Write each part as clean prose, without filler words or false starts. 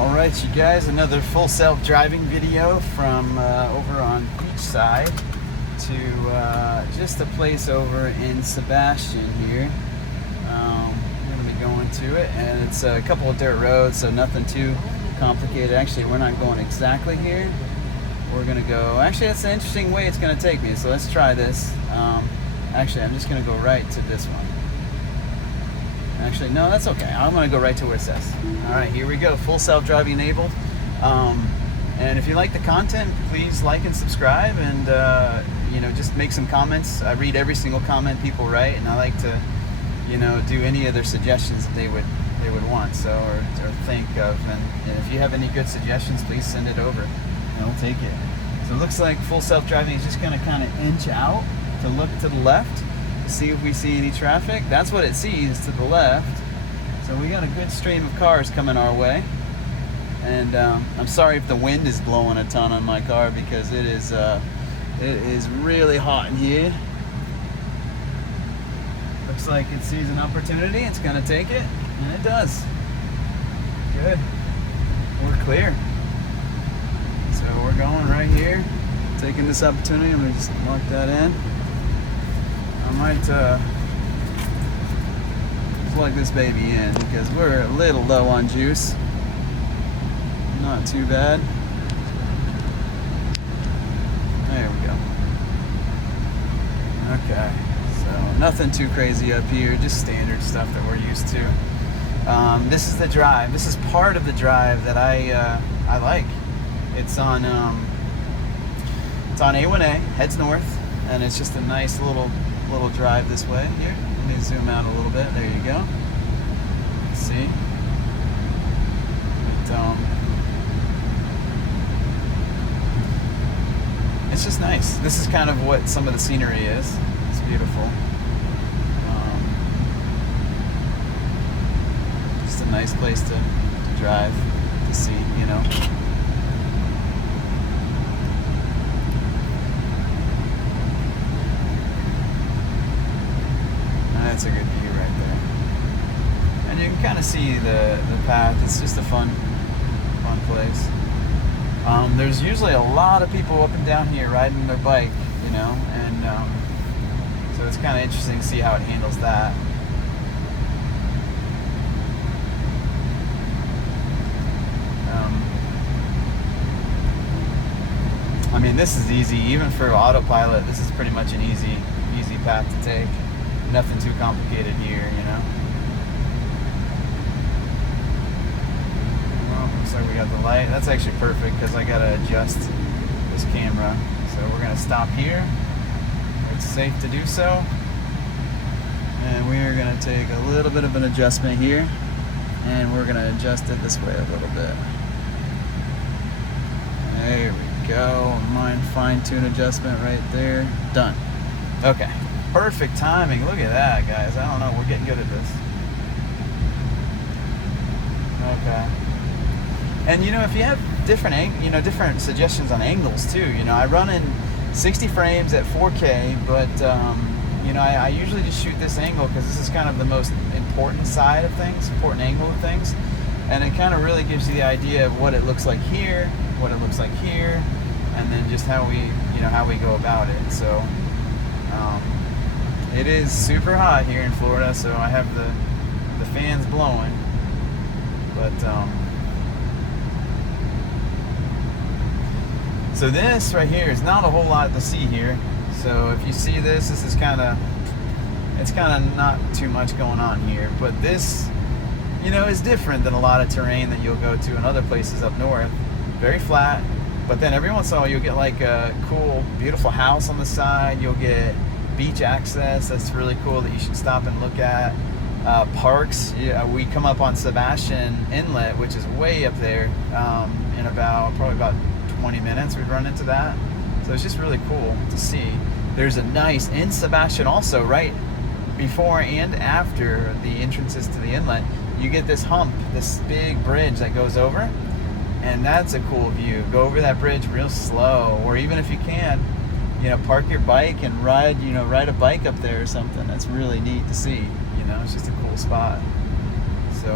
Alright, you guys, another full self-driving video from over on Beachside to just a place over in Sebastian here. We're going to be going to it, and it's a couple of dirt roads, so nothing too complicated. Actually, we're not going exactly here. We're going to go, actually that's an interesting way it's going to take me, so let's try this. Actually, I'm just going to go right to this one. Actually, no, that's okay. I'm going to go right to where it says. All right, here we go. Full self-driving enabled. And if you like the content, please like and subscribe, and just make some comments. I read every single comment people write, and I like to, do any other suggestions that they would want, so or think of. And if you have any good suggestions, please send it over, and I'll take it. So it looks like full self-driving is just going to kind of inch out to look to the left. See if we see any traffic. That's what it sees to the left. So we got a good stream of cars coming our way. And I'm sorry if the wind is blowing a ton on my car, because it is really hot in here. Looks like it sees an opportunity. It's gonna take it, and it does. Good. We're clear. So we're going right here, taking this opportunity. I'm gonna just mark that in. I might plug this baby in because we're a little low on juice. Not too bad. There we go. Okay, so nothing too crazy up here, just standard stuff that we're used to. This is the drive. This is part of the drive that I like. It's on A1A, heads north, and it's just a nice little drive this way. Here, let me zoom out a little bit. There you go. Let's see. But, it's just nice. This is kind of what some of the scenery is. It's beautiful. Just a nice place to drive, to see, That's a good view right there. And you can kind of see the path. It's just a fun place. There's usually a lot of people up and down here riding their bike, and so it's kind of interesting to see how it handles that. I mean, this is easy. Even for autopilot, this is pretty much an easy path to take. Nothing too complicated here, Well, looks like we got the light. That's actually perfect because I gotta adjust this camera. So we're gonna stop here. It's safe to do so. And we are gonna take a little bit of an adjustment here, and we're gonna adjust it this way a little bit. There we go. Fine-tune adjustment right there. Done. Okay. Perfect timing. Look at that, guys. I don't know. We're getting good at this. Okay. And if you have different suggestions on angles too. I run in 60 frames at 4K, but I usually just shoot this angle because this is kind of the most important side of things, important angle of things, and it kind of really gives you the idea of what it looks like here, what it looks like here, and then just how we go about it. So. It is super hot here in Florida, so I have the fans blowing, but so this right here is not a whole lot to see here. So if you see this is it's kind of not too much going on here, but this is different than a lot of terrain that you'll go to in other places up north. Very flat, but then every once in a while you'll get like a cool, beautiful house on the side. You'll get beach access. That's really cool that you should stop and look at. Parks. We come up on Sebastian Inlet, which is way up there, in probably about 20 minutes we'd run into that. So it's just really cool to see. There's a nice, in Sebastian also, right before and after the entrances to the inlet, you get this hump, this big bridge that goes over, and that's a cool view. Go over that bridge real slow, or even if you can, park your bike and ride a bike up there or something. That's really neat to see. It's just a cool spot. So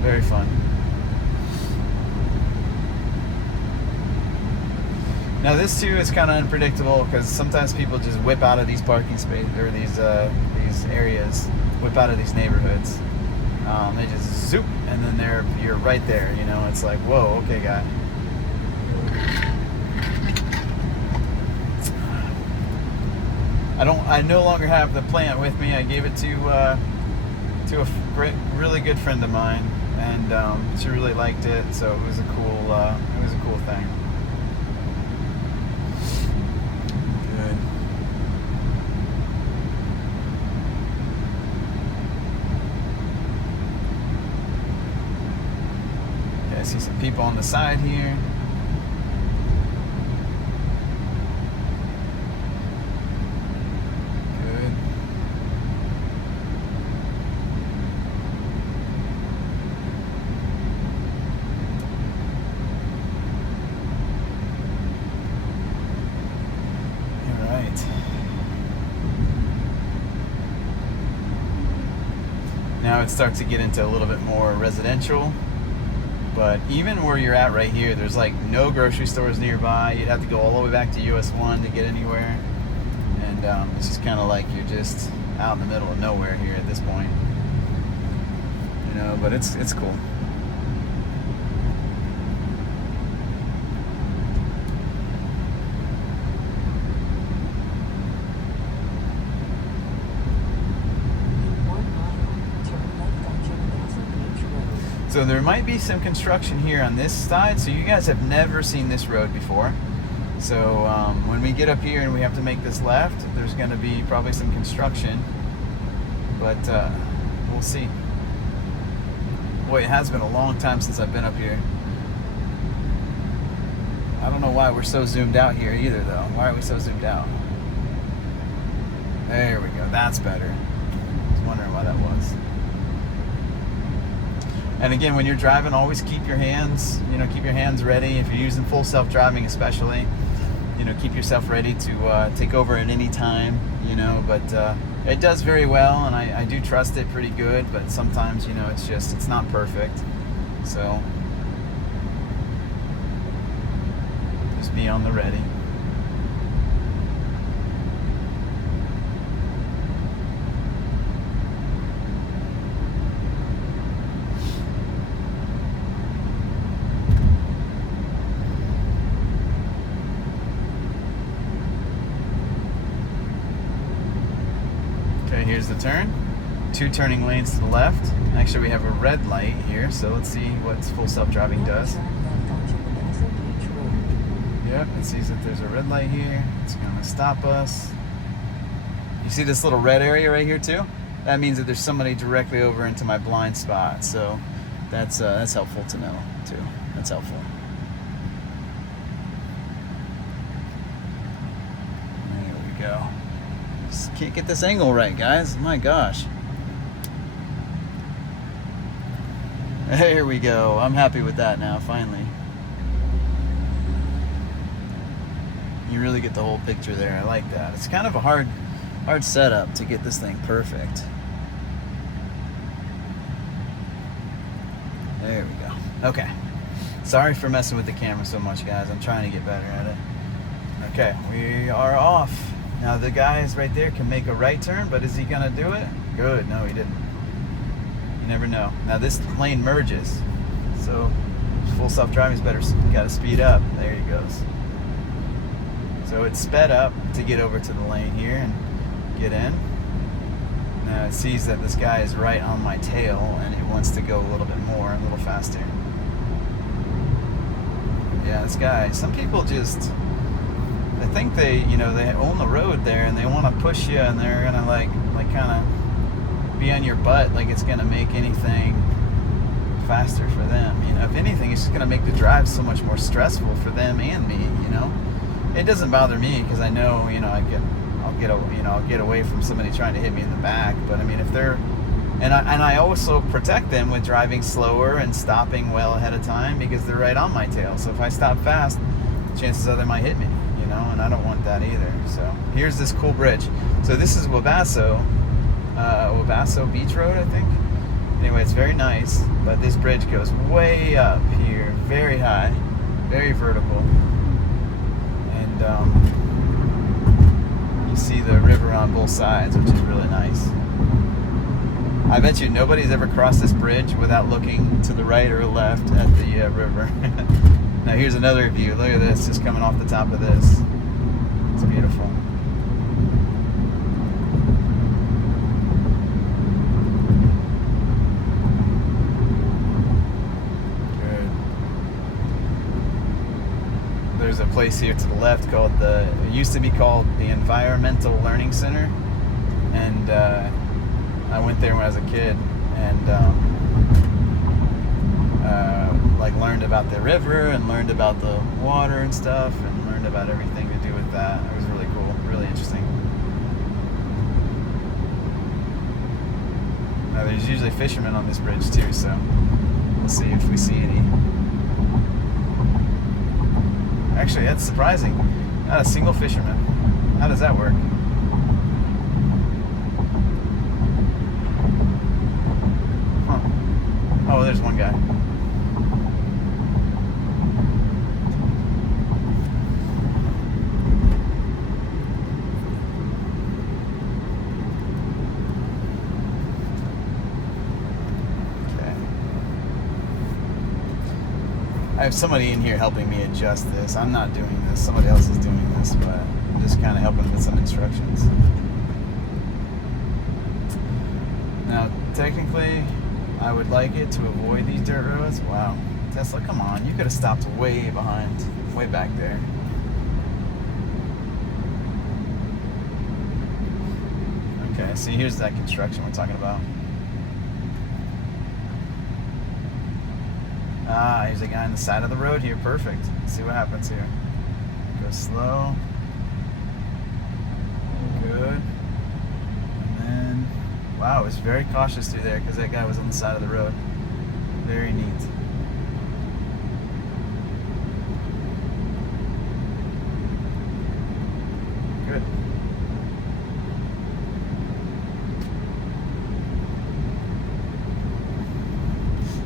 Very fun. Now this too is kind of unpredictable because sometimes people just whip out of these parking spaces or these areas, whip out of these neighborhoods. They just zoop, and then you're right there. You know, it's like, whoa, okay, guy. I no longer have the plant with me. I gave it to a really good friend of mine, and she really liked it. So it was a cool thing. Good. Okay, I see some people on the side here. Now it starts to get into a little bit more residential, but even where you're at right here, there's like no grocery stores nearby. You'd have to go all the way back to US 1 to get anywhere, and it's just kind of like you're just out in the middle of nowhere here at this point, you know. But it's cool. So there might be some construction here on this side. So you guys have never seen this road before. So when we get up here and we have to make this left, there's going to be probably some construction. But we'll see. Boy, it has been a long time since I've been up here. I don't know why we're so zoomed out here either, though. Why are we so zoomed out? There we go. That's better. I was wondering why that was. And again, when you're driving, always keep your hands ready. If you're using full self-driving especially, keep yourself ready to take over at any time, but it does very well, and I do trust it pretty good, but sometimes, it's not perfect. So just be on the ready. Here's the turn. 2 turning lanes to the left. Actually, we have a red light here, so let's see what full self-driving does. Yep, it sees that there's a red light here. It's going to stop us. You see this little red area right here too? That means that there's somebody directly over into my blind spot. So that's helpful to know too. That's helpful. There we go. Just can't get this angle right, guys. My gosh. There we go. I'm happy with that now, finally. You really get the whole picture there. I like that. It's kind of a hard setup to get this thing perfect. There we go. Okay. Sorry for messing with the camera so much, guys. I'm trying to get better at it. Okay, we are off. Now the guy is right there, can make a right turn, but is he gonna do it? Good, no he didn't. You never know. Now this lane merges, so full self-driving is better, you gotta speed up. There he goes. So it's sped up to get over to the lane here and get in. Now it sees that this guy is right on my tail and it wants to go a little bit more, a little faster. Yeah, this guy, some people just, I think they own the road there and they want to push you and they're gonna like kind of be on your butt like it's gonna make anything faster for them. If anything, it's just gonna make the drive so much more stressful for them and me. It doesn't bother me because I know I'll get away from somebody trying to hit me in the back. But I mean, if they're and I also protect them with driving slower and stopping well ahead of time because they're right on my tail. So if I stop fast, chances are they might hit me. And I don't want that either. So here's this cool bridge. So this is Wabasso Beach Road, I think. Anyway, it's very nice, but this bridge goes way up here, very high, very vertical, and you see the river on both sides, which is really nice. I bet you nobody's ever crossed this bridge without looking to the right or left at the river. Now here's another view. Look at this, just coming off the top of this. It's beautiful. Good. There's a place here to the left called it used to be called the Environmental Learning Center, and I went there when I was a kid, and like learned about the river and learned about the water and stuff, and learned about everything to do with that. It was really cool, really interesting. Now there's usually fishermen on this bridge too, so we'll see if we see any. Actually, that's surprising. Not a single fisherman. How does that work? Oh, there's one guy. Okay. I have somebody in here helping me adjust this. I'm not doing this. Somebody else is doing this, but I'm just kind of helping with some instructions. Now, technically, I would like it to avoid these dirt roads. Wow. Tesla, come on. You could have stopped way behind, way back there. Okay, see, here's that construction we're talking about. Ah, here's a guy on the side of the road here. Perfect. Let's see what happens here. Go slow. Good. Wow, I was very cautious through there because that guy was on the side of the road. Very neat. Good.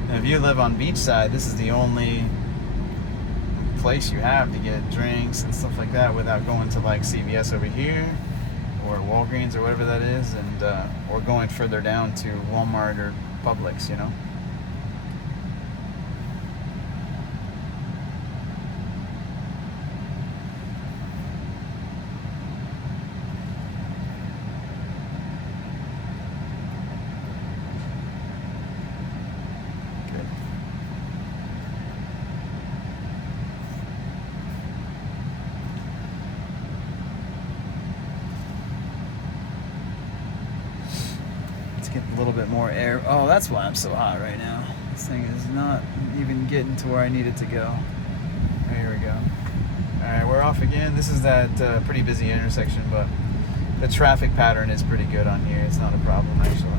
Now, if you live on beachside, this is the only place you have to get drinks and stuff like that without going to like CVS over here, or Walgreens or whatever that is, and or going further down to Walmart or Publix, you know. Good. Get a little bit more air. Oh, that's why I'm so hot right now. This thing is not even getting to where I need it to go. Oh, here we go. Alright, we're off again. This is that pretty busy intersection, but the traffic pattern is pretty good on here. It's not a problem, actually.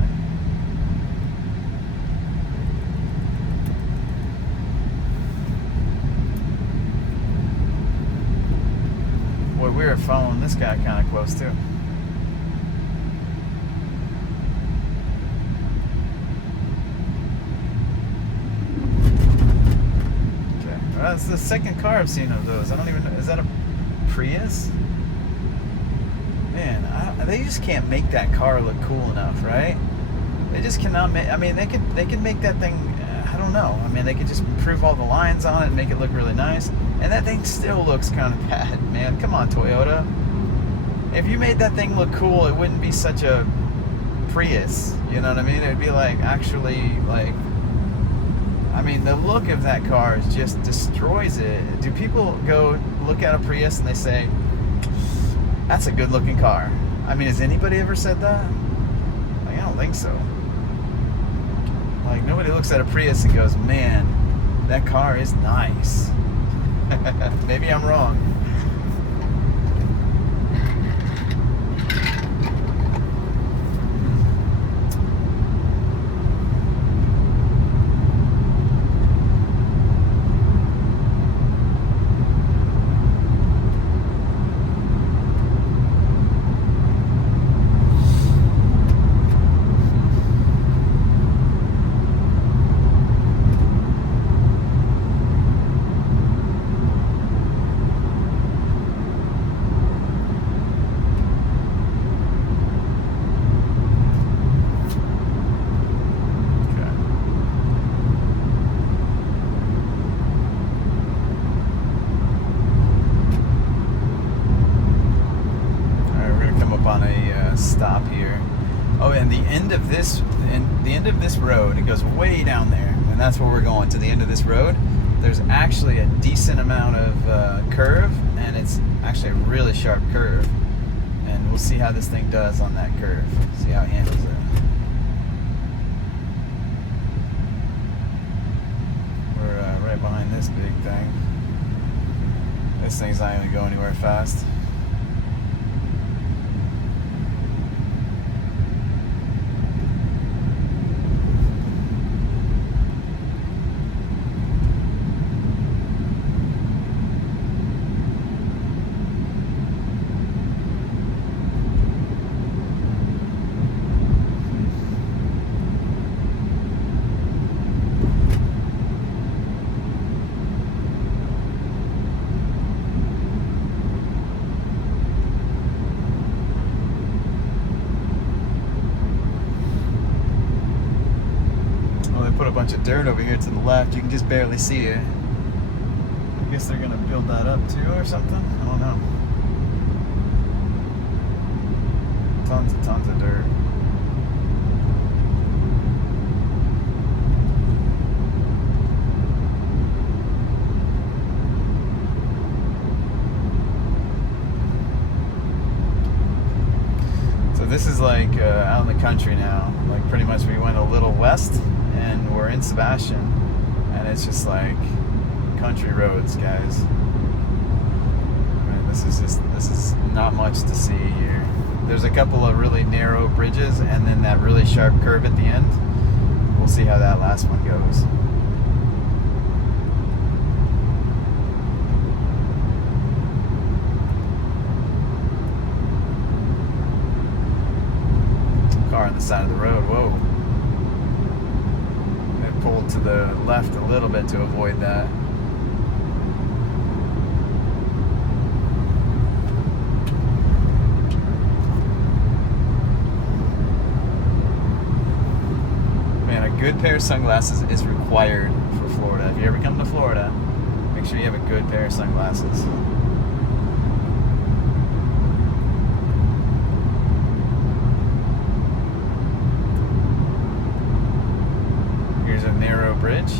Boy, we were following this guy kind of close, too. That's the second car I've seen of those. I don't even know. Is that a Prius? Man, they just can't make that car look cool enough, right? They just cannot make. I mean, they could make that thing. I don't know. I mean, they could just improve all the lines on it and make it look really nice. And that thing still looks kind of bad, man. Come on, Toyota. If you made that thing look cool, it wouldn't be such a Prius. You know what I mean? It'd be like actually like. I mean, the look of that car just destroys it. Do people go look at a Prius and they say, that's a good looking car? I mean, has anybody ever said that? Like, I don't think so. Like, nobody looks at a Prius and goes, man, that car is nice. Maybe I'm wrong. end of this road, it goes way down there, and that's where we're going, to the end of this road. There's actually a decent amount of curve, and it's actually a really sharp curve. And we'll see how this thing does on that curve. See how it handles it. We're right behind this big thing. This thing's not going to go anywhere fast. Put a bunch of dirt over here to the left. You can just barely see it. I guess they're gonna build that up too or something. I don't know. Tons and tons of dirt. So this is like out in the country now. Like pretty much we went a little west and we're in Sebastian, and it's just like country roads, guys. I mean, this is not much to see here. There's a couple of really narrow bridges and then that really sharp curve at the end. We'll see how that last one goes. Car on the side of the road. Whoa. Pulled to the left a little bit to avoid that. Man, a good pair of sunglasses is required for Florida. If you ever come to Florida, make sure you have a good pair of sunglasses. A narrow bridge.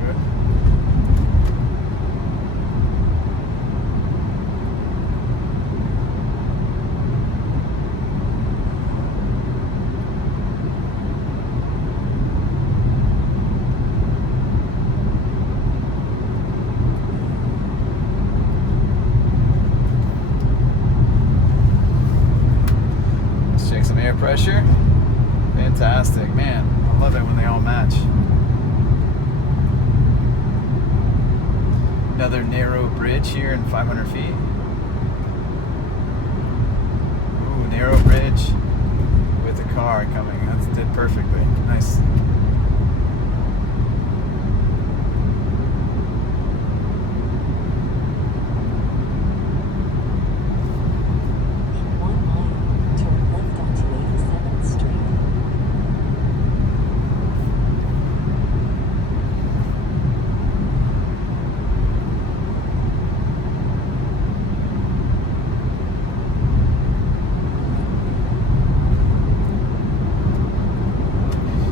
Good. Air pressure. Fantastic, man. I love it when they all match. Another narrow bridge here in 500 feet. Ooh, narrow bridge with a car coming. That did perfectly. Nice.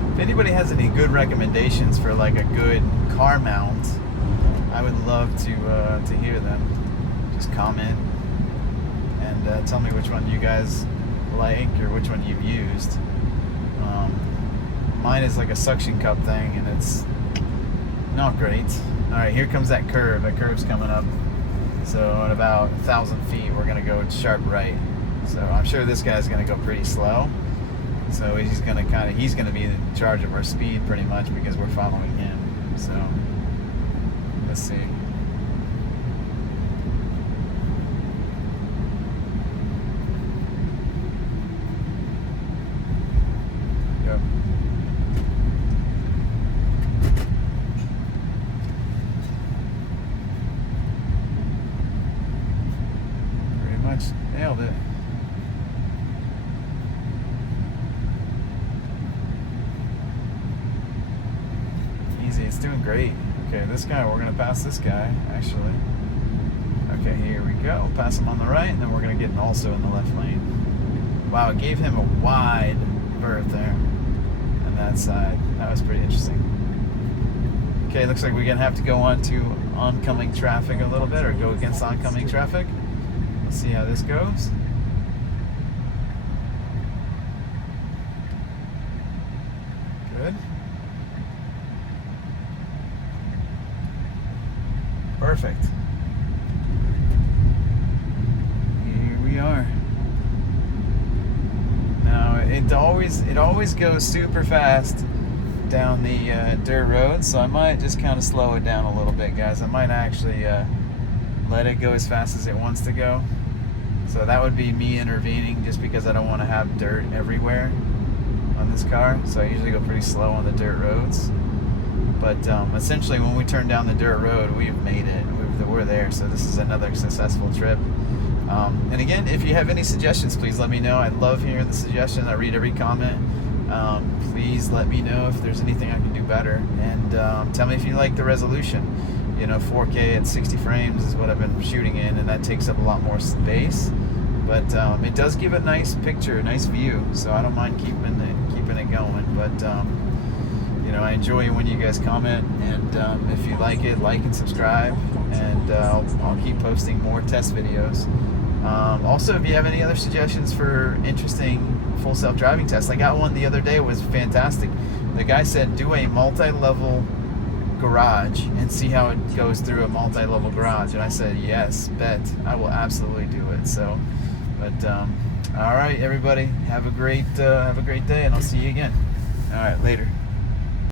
If anybody has any good recommendations for like a good car mount, I would love to hear them. Just comment and tell me which one you guys like or which one you've used. Mine is like a suction cup thing and it's not great. Alright, here comes that curve. That curve's coming up. So at about 1,000 feet we're going to go sharp right. So I'm sure this guy's going to go pretty slow. So he's going to be in charge of our speed pretty much because we're following him. So let's see. Yep. Pretty much nailed it. Easy, it's doing great. Okay, this guy, we're gonna pass this guy, actually. Okay, here we go. Pass him on the right, and then we're going to get also in the left lane. Wow, it gave him a wide berth there on that side. That was pretty interesting. Okay, looks like we're going to have to go on to oncoming traffic a little bit, or go against oncoming traffic. Let's see how this goes. Good. Perfect. Here we are. Now it always goes super fast down the dirt road, so I might just kind of slow it down a little bit, guys. I might actually let it go as fast as it wants to go. So that would be me intervening, just because I don't want to have dirt everywhere on this car. So I usually go pretty slow on the dirt roads. But essentially, when we turn down the dirt road, we've made it. We're there. So this is another successful trip. And again, if you have any suggestions, please let me know. I love hearing the suggestions. I read every comment. Please let me know if there's anything I can do better. And tell me if you like the resolution. You know, 4K at 60 frames is what I've been shooting in, and that takes up a lot more space. But it does give a nice picture, a nice view. So I don't mind keeping it going. But you know, I enjoy when you guys comment, and if you like it, like and subscribe, and I'll keep posting more test videos. Also, if you have any other suggestions for interesting full self-driving tests, I got one the other day. It was fantastic. The guy said do a multi-level garage and see how it goes through a multi-level garage, and I said yes, bet, I will absolutely do it. So, but all right, everybody, have a great day, and I'll see you again. All right, later.